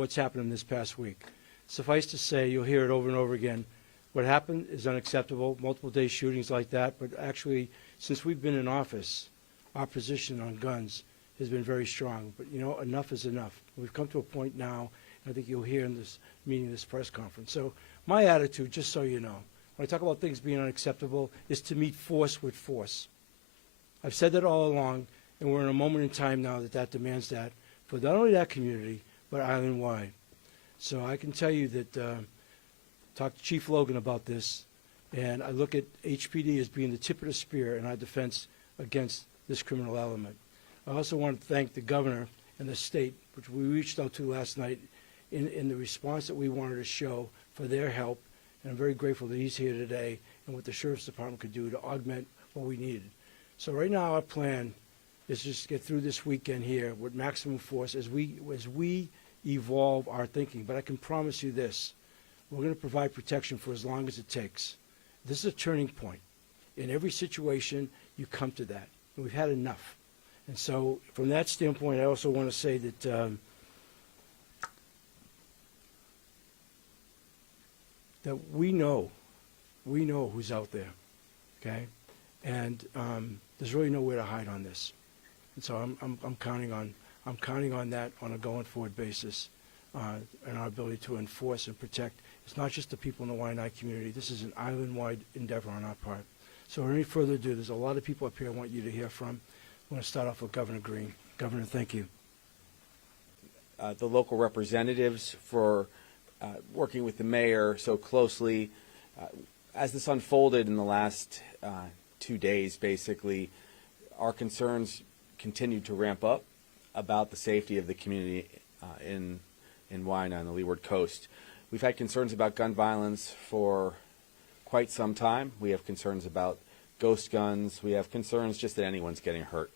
what's happened this past week. Suffice to say, you'll hear it over and over again. What happened is unacceptable, multiple day shootings like that, but actually, since we've been in office, our position on guns has been very strong. But, you know, enough is enough. We've come to a point now, and I think you'll hear in this meeting, this press conference. So my attitude, just so you know, when I talk about things being unacceptable, is to meet force with force. I've said that all along, and we're in a moment in time now that demands that for not only that community, but island-wide. So I can tell you that, talked to Chief Logan about this, and I look at HPD as being the tip of the spear in our defense against this criminal element. I also want to thank the governor and the state, which we reached out to last night, in the response that we wanted to show for their help, and I'm very grateful that he's here today and what the Sheriff's Department could do to augment what we needed. So right now our plan is just to get through this weekend here with maximum force as we evolve our thinking. But I can promise you this, we're going to provide protection for as long as it takes. This is a turning point. In every situation, you come to that. And we've had enough. And so from that standpoint, I also want to say that that we know who's out there, okay? And there's really nowhere to hide on this. And so I'm counting on that on a going forward basis, and our ability to enforce and protect. It's not just the people in the Waianae community. This is an island-wide endeavor on our part. So without any further ado, there's a lot of people up here I want you to hear from. I want to start off with Governor Green. Governor, thank you. The local representatives for working with the mayor so closely. As this unfolded in the last 2 days, basically, our concerns continued to ramp up about the safety of the community in Waianae on the Leeward Coast. We've had concerns about gun violence for quite some time. We have concerns about ghost guns. We have concerns just that anyone's getting hurt.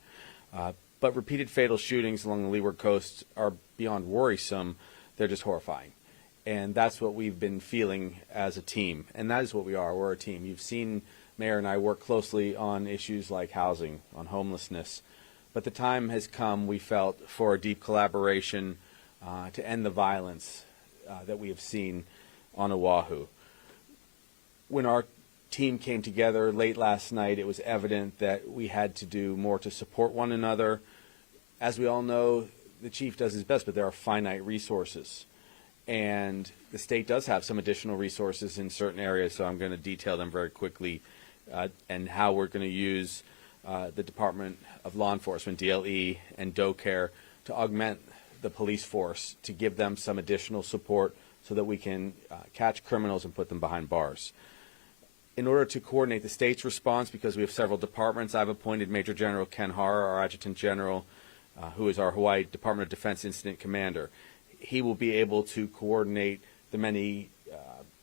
But repeated fatal shootings along the Leeward Coast are beyond worrisome. They're just horrifying. And that's what we've been feeling as a team. And that is what we are. We're a team. You've seen Mayor and I work closely on issues like housing, on homelessness. But the time has come, we felt, for a deep collaboration to end the violence that we have seen on Oahu. When our team came together late last night, it was evident that we had to do more to support one another. As we all know, the chief does his best, but there are finite resources. And the state does have some additional resources in certain areas, so I'm going to detail them very quickly and how we're going to use the Department of Law Enforcement, DLE, and DoCare to augment the police force to give them some additional support so that we can catch criminals and put them behind bars. In order to coordinate the state's response, because we have several departments, I've appointed Major General Ken Hara, our Adjutant General, who is our Hawaii Department of Defense Incident Commander. He will be able to coordinate the many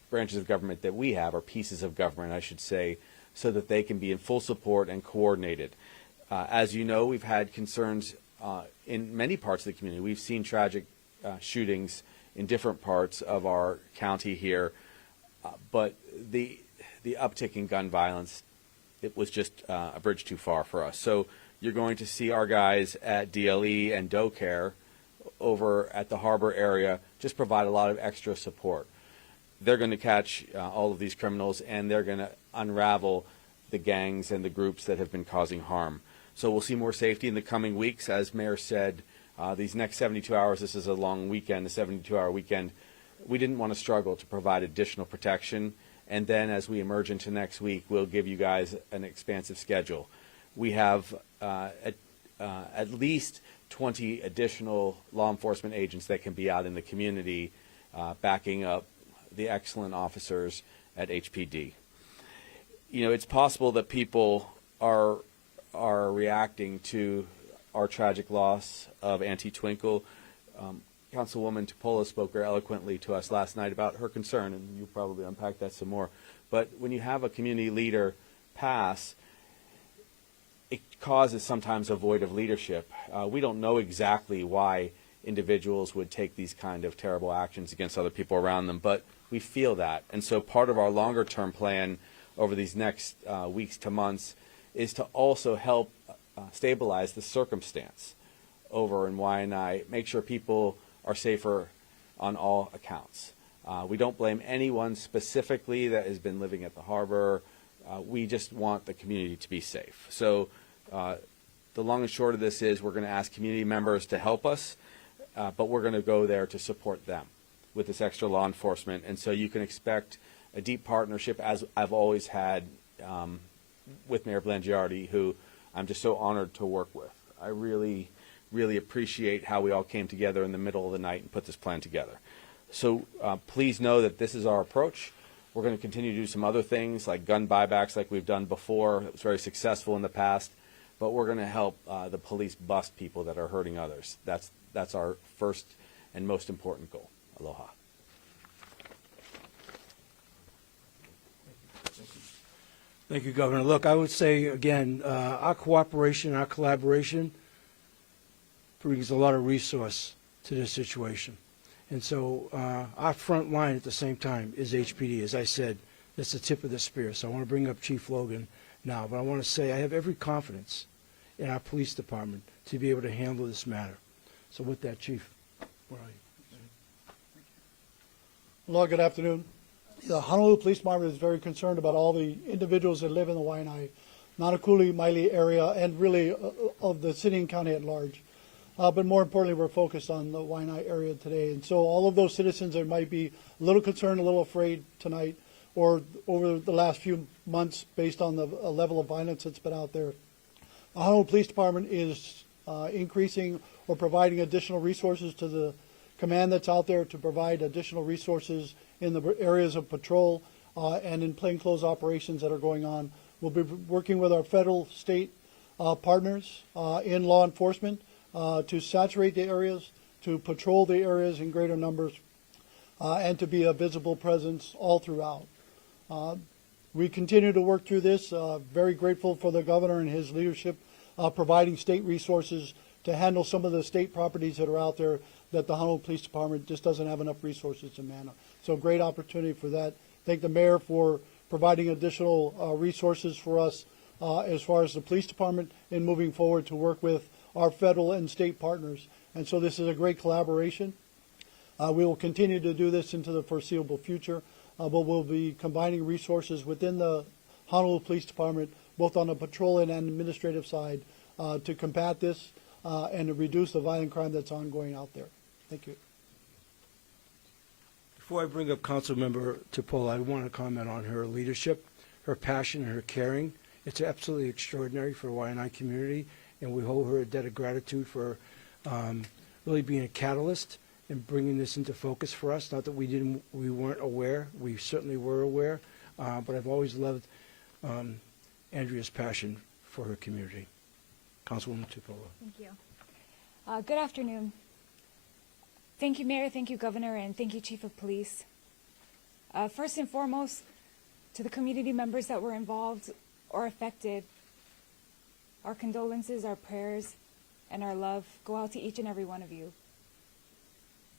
branches of government that we have, or pieces of government, I should say, so that they can be in full support and coordinated. As you know, we've had concerns in many parts of the community. We've seen tragic shootings in different parts of our county here, but the uptick in gun violence, it was just a bridge too far for us. So you're going to see our guys at DLE and DoCare over at the harbor area just provide a lot of extra support. They're going to catch all of these criminals, and they're going to unravel the gangs and the groups that have been causing harm. So we'll see more safety in the coming weeks. As Mayor said, these next 72 hours, this is a long weekend, a 72-hour weekend. We didn't want to struggle to provide additional protection. And then as we emerge into next week, we'll give you guys an expansive schedule. We have at least 20 additional law enforcement agents that can be out in the community backing up the excellent officers at HPD. You know, it's possible that people are reacting to our tragic loss of Auntie Twinkle. Councilwoman Tupola spoke very eloquently to us last night about her concern, and you'll probably unpack that some more. But when you have a community leader pass, it causes sometimes a void of leadership. We don't know exactly why individuals would take these kind of terrible actions against other people around them, but we feel that. And so part of our longer-term plan over these next weeks to months is to also help stabilize the circumstance over in Waianae, make sure people are safer on all accounts. We don't blame anyone specifically that has been living at the harbor. We just want the community to be safe. So the long and short of this is we're going to ask community members to help us, but we're going to go there to support them with this extra law enforcement. And so you can expect a deep partnership, as I've always had with Mayor Blangiardi, who I'm just so honored to work with. I really, really appreciate how we all came together in the middle of the night and put this plan together. So please know that this is our approach. We're going to continue to do some other things like gun buybacks like we've done before. It was very successful in the past. But we're going to help the police bust people that are hurting others. That's our first and most important goal. Aloha. Thank you, Governor. Look, I would say, again, our cooperation, our collaboration brings a lot of resource to this situation. And so our front line at the same time is HPD. As I said, that's the tip of the spear. So I want to bring up Chief Logan now. But I want to say I have every confidence in our police department to be able to handle this matter. So with that, Chief, where are you? Hello, good afternoon. The Honolulu Police Department is very concerned about all the individuals that live in the Waianae, Nanakuli, Maile area, and really of the city and county at large. But more importantly, we're focused on the Waianae area today. And so all of those citizens that might be a little concerned, a little afraid tonight, or over the last few months based on the level of violence that's been out there, the Honolulu Police Department is increasing or providing additional resources to the command that's out there to provide additional resources in the areas of patrol and in plainclothes operations that are going on. We'll be working with our federal, state partners in law enforcement to saturate the areas, to patrol the areas in greater numbers, and to be a visible presence all throughout. We continue to work through this. Very grateful for the governor and his leadership providing state resources to handle some of the state properties that are out there that the Honolulu Police Department just doesn't have enough resources to manage. So great opportunity for that. Thank the mayor for providing additional resources for us as far as the police department in moving forward to work with our federal and state partners. And so this is a great collaboration. We will continue to do this into the foreseeable future, but we'll be combining resources within the Honolulu Police Department, both on the patrol and administrative side, to combat this and to reduce the violent crime that's ongoing out there. Thank you. Before I bring up Councilmember Tupola, I want to comment on her leadership, her passion, and her caring. It's absolutely extraordinary for the Waianae community, and we owe her a debt of gratitude for really being a catalyst and bringing this into focus for us. Not that we weren't aware. We certainly were aware, but I've always loved Andrea's passion for her community. Councilwoman Tupola. Thank you. Good afternoon. Thank you, Mayor. Thank you, Governor, and thank you, Chief of Police. First and foremost, to the community members that were involved or affected, our condolences, our prayers, and our love go out to each and every one of you.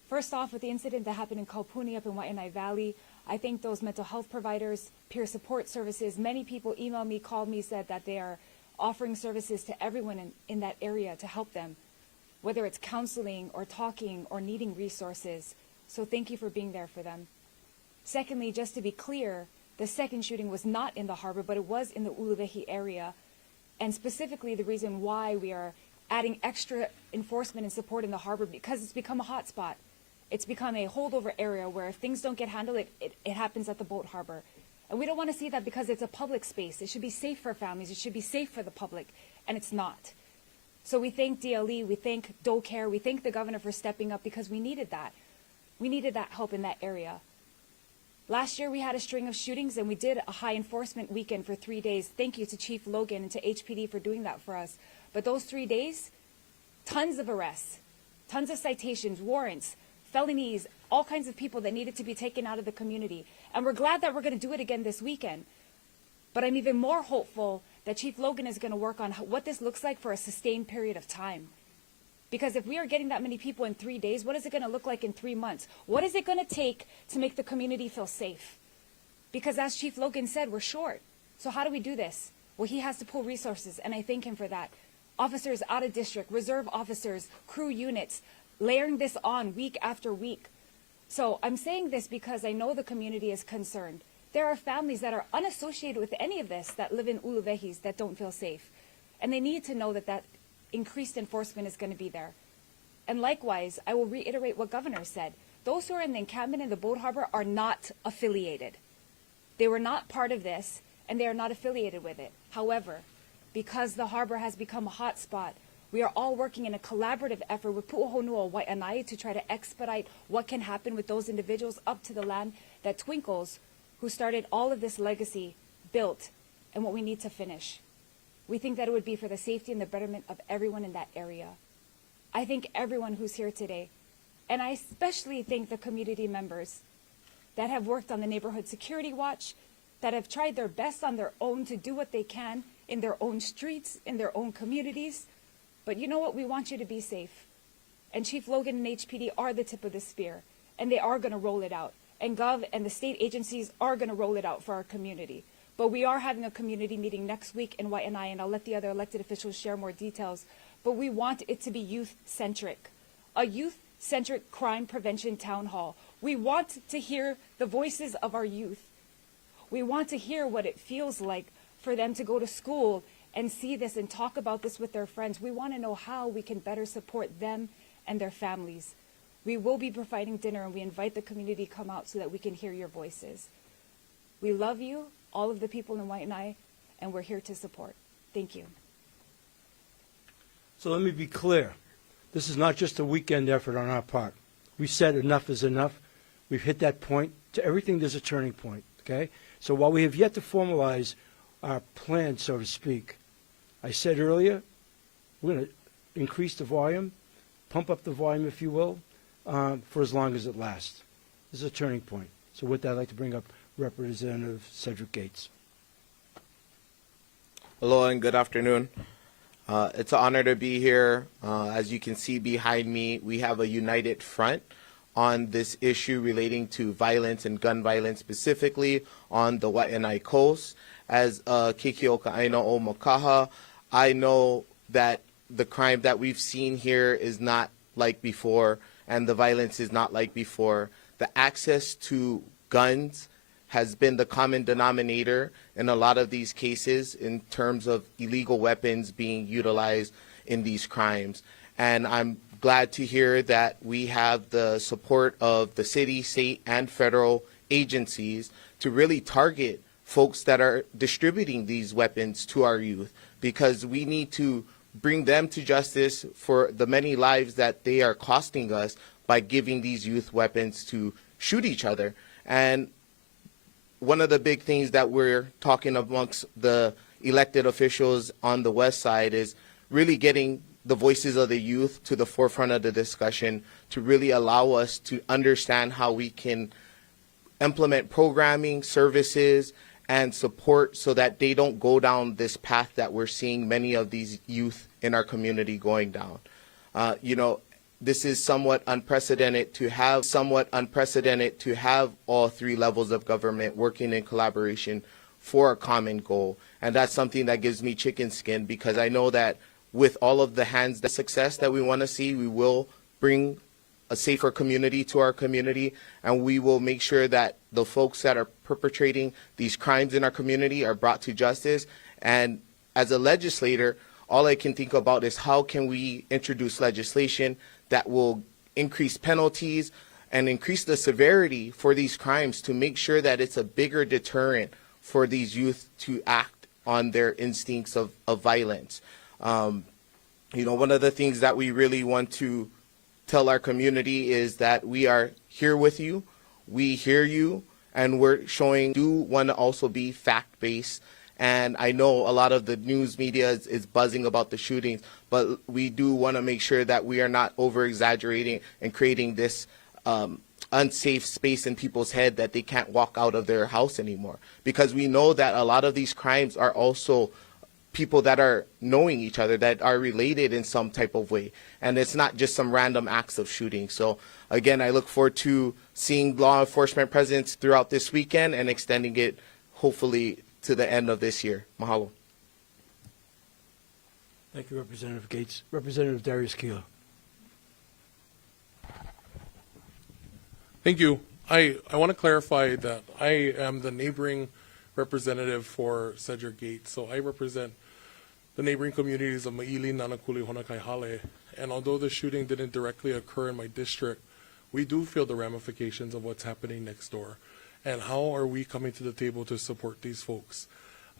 First off, with the incident that happened in Kaupuni up in Waianae Valley, I thank those mental health providers, peer support services. Many people emailed me, called me, said that they are offering services to everyone in that area to help them, whether it's counseling or talking or needing resources. So thank you for being there for them. Secondly, just to be clear, the second shooting was not in the harbor, but it was in the Uluwehi area. And specifically the reason why we are adding extra enforcement and support in the harbor, because it's become a hot spot. It's become a holdover area where if things don't get handled, it happens at the boat harbor. And we don't want to see that because it's a public space. It should be safe for families. It should be safe for the public, and it's not. So we thank DLE, we thank DoCare, we thank the governor for stepping up because we needed that. We needed that help in that area. Last year we had a string of shootings and we did a high enforcement weekend for 3 days. Thank you to Chief Logan and to HPD for doing that for us. But those 3 days, tons of arrests, tons of citations, warrants, felonies, all kinds of people that needed to be taken out of the community. And we're glad that we're going to do it again this weekend. But I'm even more hopeful that Chief Logan is going to work on what this looks like for a sustained period of time. Because if we are getting that many people in 3 days, what is it going to look like in 3 months? What is it going to take to make the community feel safe? Because as Chief Logan said, we're short. So how do we do this? Well, he has to pull resources, and I thank him for that. Officers out of district, reserve officers, crew units, layering this on week after week. So I'm saying this because I know the community is concerned. There are families that are unassociated with any of this that live in uluvehis that don't feel safe. And they need to know that that increased enforcement is going to be there. And likewise, I will reiterate what Governor said. Those who are in the encampment in the boat harbor are not affiliated. They were not part of this, and they are not affiliated with it. However, because the harbor has become a hot spot, we are all working in a collaborative effort with Pu'uhonua Wai'anae to try to expedite what can happen with those individuals up to the land that Twinkles, who started all of this legacy, built, and what we need to finish. We think that it would be for the safety and the betterment of everyone in that area. I thank everyone who's here today, and I especially thank the community members that have worked on the Neighborhood Security Watch, that have tried their best on their own to do what they can in their own streets, in their own communities. But you know what? We want you to be safe. And Chief Logan and HPD are the tip of the spear, and they are going to roll it out. And Gov and the state agencies are going to roll it out for our community. But we are having a community meeting next week in Wai'anae, and I'll let the other elected officials share more details. But we want it to be youth-centric, a youth-centric crime prevention town hall. We want to hear the voices of our youth. We want to hear what it feels like for them to go to school and see this and talk about this with their friends. We want to know how we can better support them and their families. We will be providing dinner, and we invite the community to come out so that we can hear your voices. We love you, all of the people in Wai'anae, and we're here to support. Thank you. So let me be clear. This is not just a weekend effort on our part. We said enough is enough. We've hit that point. To everything, there's a turning point, okay? So while we have yet to formalize our plan, so to speak, I said earlier, we're going to increase the volume, pump up the volume, if you will, for as long as it lasts. This is a turning point. So with that, I'd like to bring up Representative Cedric Gates. Hello and good afternoon. It's an honor to be here. As you can see behind me, we have a united front on this issue relating to violence and gun violence, specifically on the Wai'anae Coast. As Kikioka Aina o Makaha, I know that the crime that we've seen here is not like before, and the violence is not like before. The access to guns has been the common denominator in a lot of these cases in terms of illegal weapons being utilized in these crimes. And I'm glad to hear that we have the support of the city, state, and federal agencies to really target folks that are distributing these weapons to our youth, because we need to bring them to justice for the many lives that they are costing us by giving these youth weapons to shoot each other. And one of the big things that we're talking amongst the elected officials on the west side is really getting the voices of the youth to the forefront of the discussion to really allow us to understand how we can implement programming, services, and support so that they don't go down this path that we're seeing many of these youth in our community going down. This is somewhat unprecedented to have all three levels of government working in collaboration for a common goal. And that's something that gives me chicken skin, because I know that with all of the hands, the success that we want to see, we will bring a safer community to our community, and we will make sure that the folks that are perpetrating these crimes in our community are brought to justice. And as a legislator, all I can think about is how can we introduce legislation that will increase penalties and increase the severity for these crimes to make sure that it's a bigger deterrent for these youth to act on their instincts of violence. One of the things that we really want to tell our community is that we are here with you, we hear you, and we're showing do want to also be fact-based. And I know a lot of the news media is buzzing about the shootings, but we do want to make sure that we are not over-exaggerating and creating this unsafe space in people's head that they can't walk out of their house anymore. Because we know that a lot of these crimes are also people that are knowing each other, that are related in some type of way. And it's not just some random acts of shooting. So again, I look forward to seeing law enforcement presence throughout this weekend and extending it hopefully to the end of this year. Mahalo. Thank you, Representative Gates. Representative Darius Keeler. Thank you. I want to clarify that I am the neighboring representative for Cedric Gate. So I represent the neighboring communities of Maili, Nanakuli, Honakaihale. And although the shooting didn't directly occur in my district, we do feel the ramifications of what's happening next door. And how are we coming to the table to support these folks?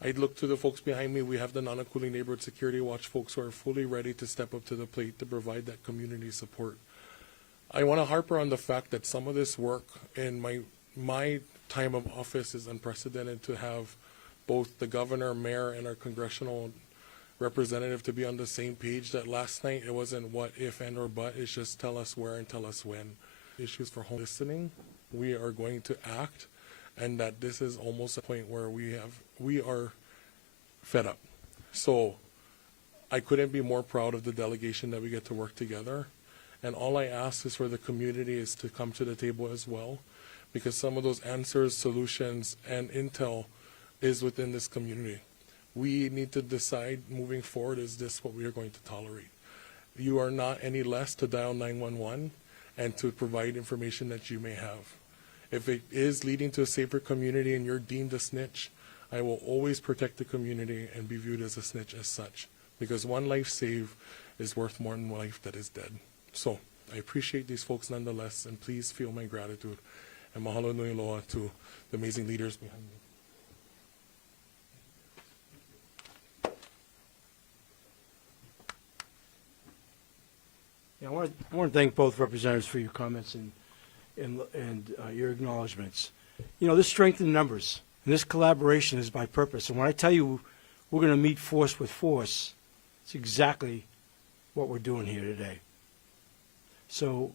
I look to the folks behind me. We have the Nanakuli Neighborhood Security Watch folks who are fully ready to step up to the plate to provide that community support. I want to harper on the fact that some of this work in my time of office is unprecedented, to have both the governor, mayor, and our congressional representative to be on the same page. That last night it wasn't what, if, and, or but. It's just tell us where and tell us when. Issues for home listening, we are going to act, and that this is almost a point where we are fed up. So I couldn't be more proud of the delegation that we get to work together. And all I ask is for the community is to come to the table as well, because some of those answers, solutions, and intel is within this community. We need to decide moving forward, is this what we are going to tolerate? You are not any less to dial 911 and to provide information that you may have. If it is leading to a safer community and you're deemed a snitch, I will always protect the community and be viewed as a snitch as such, because one life saved is worth more than one life that is dead. So I appreciate these folks nonetheless, and please feel my gratitude. And mahalo nui loa to the amazing leaders behind me. Yeah, I want to thank both representatives for your comments and your acknowledgments. You know, this strength in numbers and this collaboration is by purpose. And when I tell you we're going to meet force with force, it's exactly what we're doing here today. So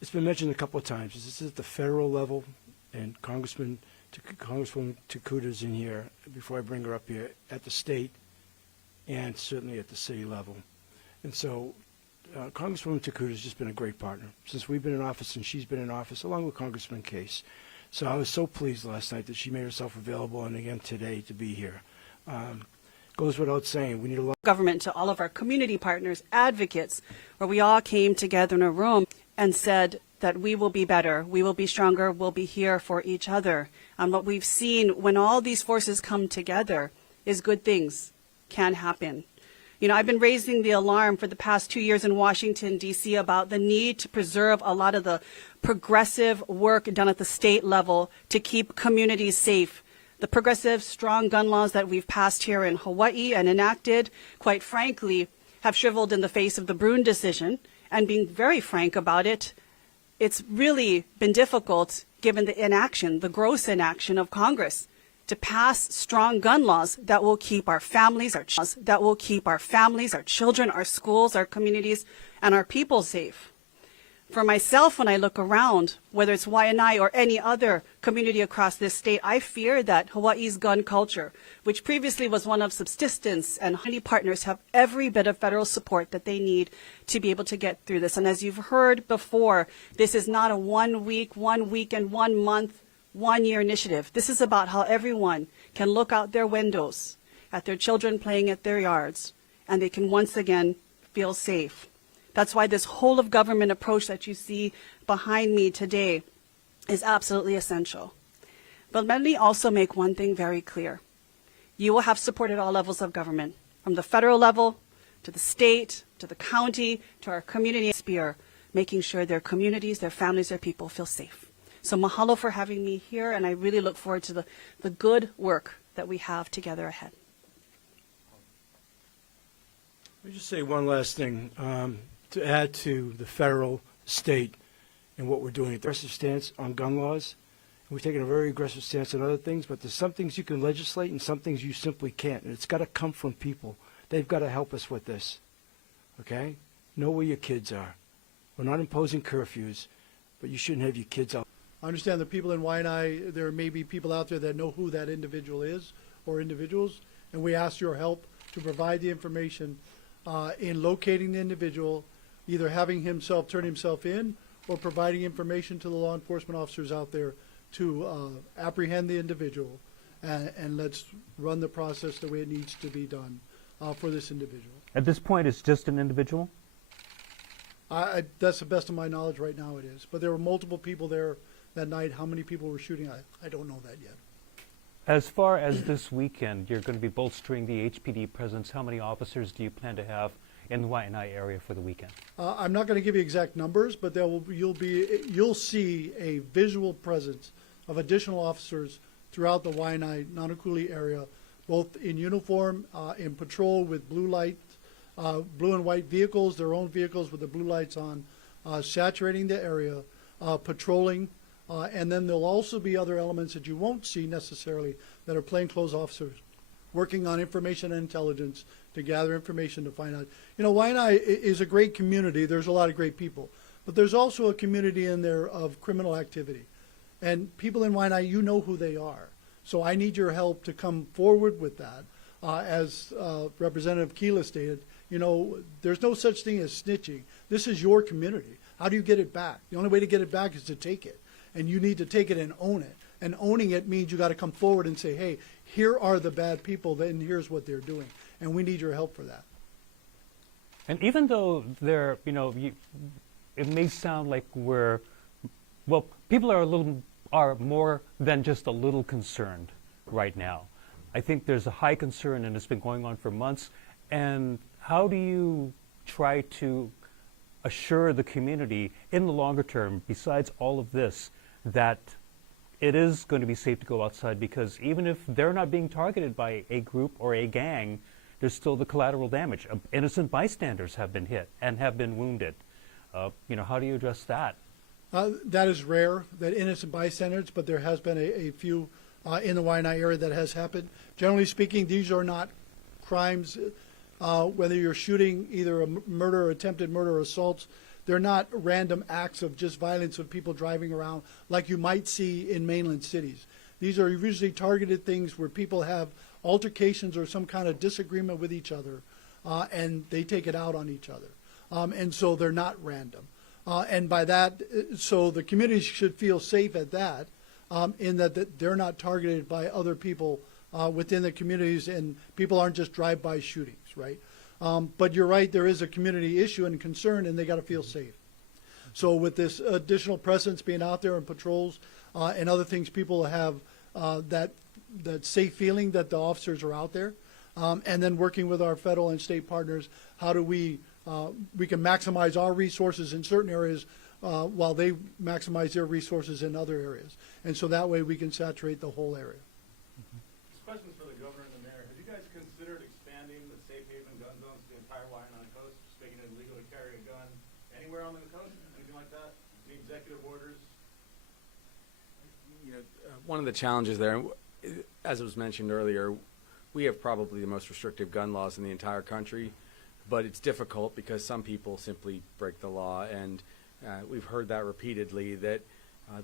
it's been mentioned a couple of times. This is at the federal level, and Congresswoman Takuta's in here before I bring her up here, at the state and certainly at the city level. And so Congresswoman Takuta has just been a great partner since we've been in office and she's been in office, along with Congressman Case. So I was so pleased last night that she made herself available, and again today, to be here. Goes without saying, we need a lot. Government, to all of our community partners, advocates, where we all came together in a room and said that we will be better, we will be stronger, we'll be here for each other. What we've seen when all these forces come together is good things can happen. You know, I've been raising the alarm for the past 2 years in Washington, D.C. about the need to preserve a lot of the progressive work done at the state level to keep communities safe. The progressive, strong gun laws that we've passed here in Hawaii and enacted, quite frankly, have shriveled in the face of the Brune decision. And being very frank about it, it's really been difficult, given the inaction, the gross inaction of Congress, to pass strong gun laws that will keep our families, our children, our schools, our communities, and our people safe. For myself, when I look around, whether it's Waianae or any other community across this state, I fear that Hawaii's gun culture, which previously was one of subsistence, and many partners have every bit of federal support that they need to be able to get through this. And as you've heard before, this is not a 1 week, 1 weekend, 1 month, 1 year initiative. This is about how everyone can look out their windows at their children playing at their yards, and they can once again feel safe. That's why this whole of government approach that you see behind me today is absolutely essential. But let me also make one thing very clear. You will have support at all levels of government, from the federal level to the state, to the county, to our community sphere, making sure their communities, their families, their people feel safe. So mahalo for having me here, and I really look forward to the good work that we have together ahead. Let me just say one last thing. To add to the federal, state, and what we're doing. Aggressive stance on gun laws. We're taking a very aggressive stance on other things, but there's some things you can legislate and some things you simply can't. And it's got to come from people. They've got to help us with this. Okay? Know where your kids are. We're not imposing curfews, but you shouldn't have your kids out. I understand the people in Waianae, there may be people out there that know who that individual is or individuals, and we ask your help to provide the information in locating the individual, either having himself turn himself in or providing information to the law enforcement officers out there to apprehend the individual, and let's run the process the way it needs to be done for this individual. At this point, it's just an individual? That's the best of my knowledge right now, it is. But there were multiple people there that night. How many people were shooting, I don't know that yet. As far as this weekend, you're going to be bolstering the HPD presence. How many officers do you plan to have in the Waianae area for the weekend? I'm not going to give you exact numbers, but you'll see a visual presence of additional officers throughout the Waianae, Nanakuli area, both in uniform, in patrol with blue light, blue and white vehicles, their own vehicles with the blue lights on, saturating the area, patrolling, and then there'll also be other elements that you won't see necessarily that are plainclothes officers working on information and intelligence to gather information to find out. You know, Waianae is a great community. There's a lot of great people. But there's also a community in there of criminal activity. And people in Waianae, you know who they are. So I need your help to come forward with that. As Representative Keela stated, you know, there's no such thing as snitching. This is your community. How do you get it back? The only way to get it back is to take it. And you need to take it and own it. And owning it means you got to come forward and say, hey, here are the bad people, and here's what they're doing. And we need your help for that. And even though they're, you know, it may sound like people are more than just a little concerned right now. I think there's a high concern, and it's been going on for months. And how do you try to assure the community in the longer term, besides all of this, that it is going to be safe to go outside? Because even if they're not being targeted by a group or a gang, there's still the collateral damage. Innocent bystanders have been hit and have been wounded. You know, how do you address that? That is rare, that innocent bystanders, but there has been a few in the Waianae area that has happened. Generally speaking, these are not crimes, whether you're shooting either a murder, attempted murder, or assaults. They're not random acts of just violence of people driving around like you might see in mainland cities. These are usually targeted things where people have altercations or some kind of disagreement with each other, and they take it out on each other. And so they're not random. And by that, so the community should feel safe at that, in that they're not targeted by other people within the communities, and people aren't just drive-by shootings, right? But you're right, there is a community issue and concern, and they got to feel safe. So with this additional presence being out there and patrols and other things, people have that safe feeling that the officers are out there, and then working with our federal and state partners, how do we can maximize our resources in certain areas while they maximize their resources in other areas, and so that way we can saturate the whole area. This question's for the governor and the mayor. Have you guys considered expanding the safe haven gun zones to the entire Waianae coast, just making it illegal to carry a gun anywhere on the coast, anything like that? Any executive orders? You know, one of the challenges there, as it was mentioned earlier, we have probably the most restrictive gun laws in the entire country, but it's difficult because some people simply break the law, and we've heard that repeatedly, that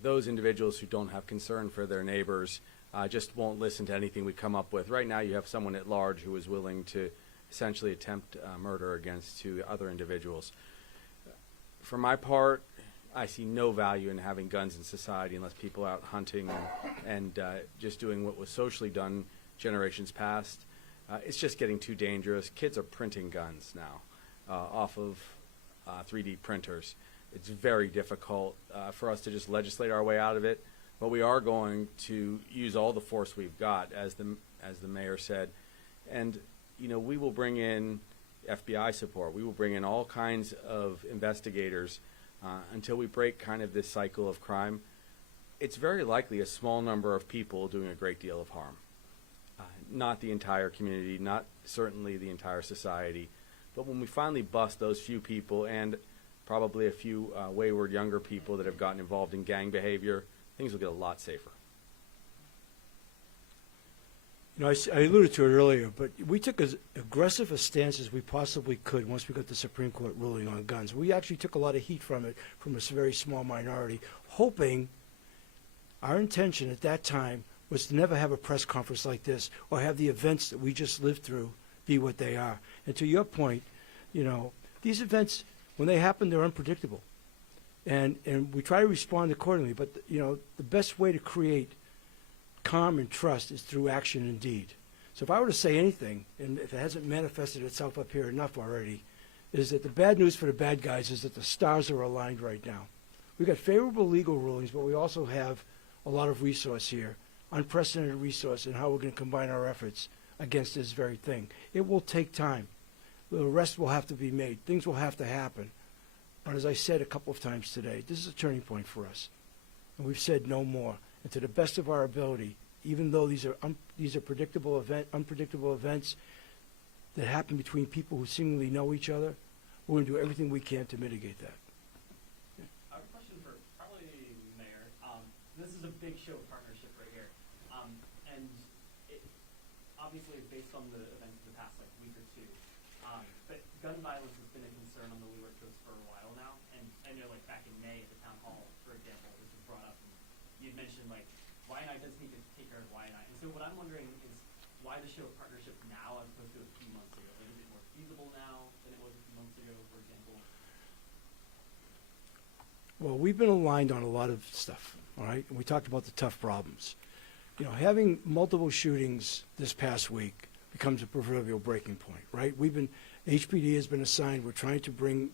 those individuals who don't have concern for their neighbors just won't listen to anything we come up with. Right now you have someone at large who is willing to essentially attempt murder against two other individuals. For my part, I see no value in having guns in society unless people are out hunting and just doing what was socially done generations past. It's just getting too dangerous. Kids are printing guns now off of 3D printers. It's very difficult for us to just legislate our way out of it, but we are going to use all the force we've got, as the mayor said. And you know, we will bring in FBI support. We will bring in all kinds of investigators until we break kind of this cycle of crime. It's very likely a small number of people doing a great deal of harm. Not the entire community, not certainly the entire society. But when we finally bust those few people, and probably a few wayward younger people that have gotten involved in gang behavior, things will get a lot safer. You know, I alluded to it earlier, but we took as aggressive a stance as we possibly could once we got the Supreme Court ruling on guns. We actually took a lot of heat from it, from a very small minority, hoping our intention at that time was to never have a press conference like this or have the events that we just lived through be what they are. And to your point, you know, these events, when they happen, they're unpredictable. And we try to respond accordingly, but, you know, the best way to create calm and trust is through action and deed. So if I were to say anything, and if it hasn't manifested itself up here enough already, is that the bad news for the bad guys is that the stars are aligned right now. We've got favorable legal rulings, but we also have a lot of resource here, unprecedented resource in how we're going to combine our efforts against this very thing. It will take time. The arrest will have to be made. Things will have to happen. But as I said a couple of times today, this is a turning point for us. And we've said no more. And to the best of our ability, even though these are unpredictable events that happen between people who seemingly know each other, we're going to do everything we can to mitigate that. I have a question for probably Mayor. This is a big show partnership right here. And it obviously is based on the events of the past week or two. But gun violence has been a concern on the Leeward Coast for a while now. And I know back in May at the town hall, for example, this was brought up. And you'd mentioned Waianae does need to take care of Waianae. And so what I'm wondering is why the show partnership now as opposed to a few months ago? Is it more feasible now than it was a few months ago, for example? Well, we've been aligned on a lot of stuff, all right? And we talked about the tough problems. You know, having multiple shootings this past week becomes a proverbial breaking point, right? HPD has been assigned. We're trying to bring,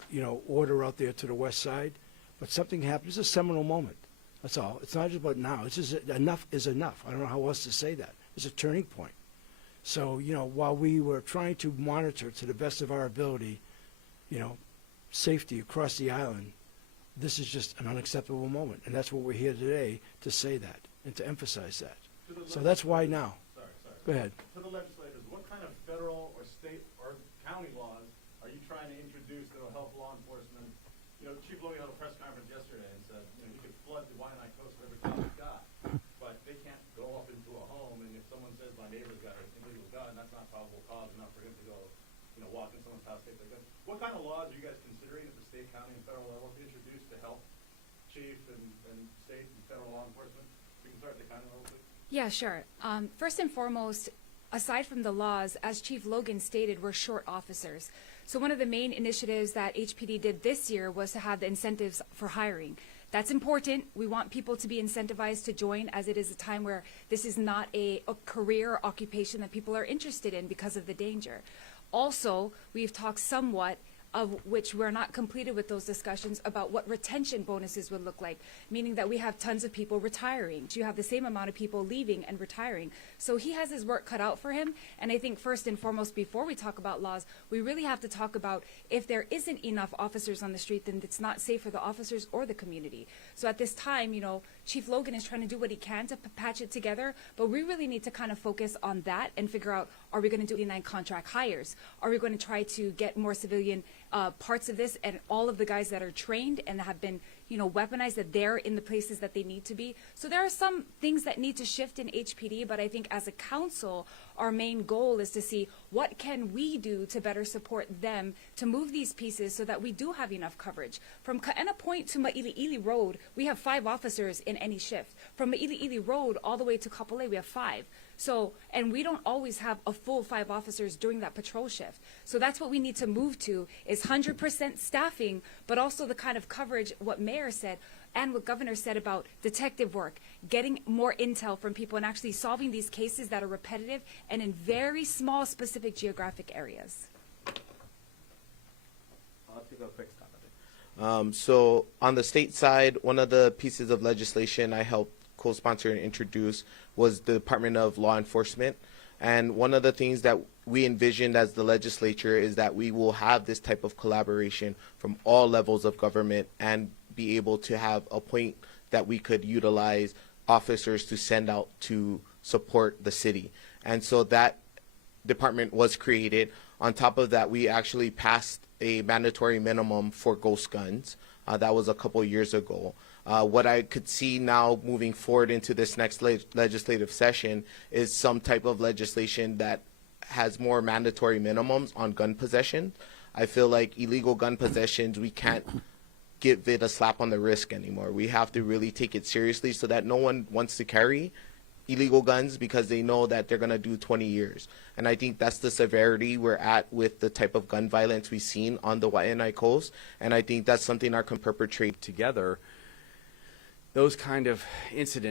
order out there to the west side. But something happened. It's a seminal moment. That's all. It's not just about now. It's just enough is enough. I don't know how else to say that. It's a turning point. So, while we were trying to monitor to the best of our ability, safety across the island, this is just an unacceptable moment. And that's what we're here today to say that and to emphasize that. So that's why now. Sorry. Go ahead. To the legislators, what kind of federal or state or county laws are you trying to introduce that will help law enforcement? Chief Logan held a press conference yesterday and said, you could flood the Waianae Coast with every time it's got, but they can't go up into a home, and if someone says my neighbor's got an illegal gun, that's not probable cause enough for him to go, walk in someone's house, take their gun. What kind of laws are you guys considering at the state, county, and federal level to introduce to help chief and state and federal law enforcement? We can start at the county level, please. Yeah, sure. First and foremost, aside from the laws, as Chief Logan stated, we're short officers. So one of the main initiatives that HPD did this year was to have the incentives for hiring. That's important. We want people to be incentivized to join, as it is a time where this is not a career or occupation that people are interested in because of the danger. Also, we've talked somewhat, of which we're not completed with those discussions, about what retention bonuses would look like, meaning that we have tons of people retiring. So you have the same amount of people leaving and retiring. So he has his work cut out for him. And I think first and foremost, before we talk about laws, we really have to talk about if there isn't enough officers on the street, then it's not safe for the officers or the community. So at this time, Chief Logan is trying to do what he can to patch it together, but we really need to kind of focus on that and figure out, are we going to do 89 contract hires? Are we going to try to get more civilian parts of this, and all of the guys that are trained and have been, weaponized, that they're in the places that they need to be? So there are some things that need to shift in HPD, but I think as a council, our main goal is to see what can we do to better support them to move these pieces so that we do have enough coverage. From Kaena Point to Ma'ili'ili Road, we have 5 officers in any shift. From Ma'ili'ili Road all the way to Kapolei, we have 5. So, and we don't always have a full 5 officers during that patrol shift. So that's what we need to move to, is 100% staffing, but also the kind of coverage, what Mayor said and what Governor said about detective work, getting more intel from people and actually solving these cases that are repetitive and in very small specific geographic areas. I'll take a quick stop at it. So on the state side, one of the pieces of legislation I helped co-sponsor and introduce was the Department of Law Enforcement. And one of the things that we envisioned as the legislature is that we will have this type of collaboration from all levels of government and be able to have a point that we could utilize officers to send out to support the city. And so that department was created. On top of that, we actually passed a mandatory minimum for ghost guns. That was a couple years ago. What I could see now moving forward into this next legislative session is some type of legislation that has more mandatory minimums on gun possession. I feel like illegal gun possessions, we can't give it a slap on the wrist anymore. We have to really take it seriously so that no one wants to carry illegal guns because they know that they're going to do 20 years. And I think that's the severity we're at with the type of gun violence we've seen on the Waianae Coast. And I think that's something our can perpetrate Together, those kind of incidents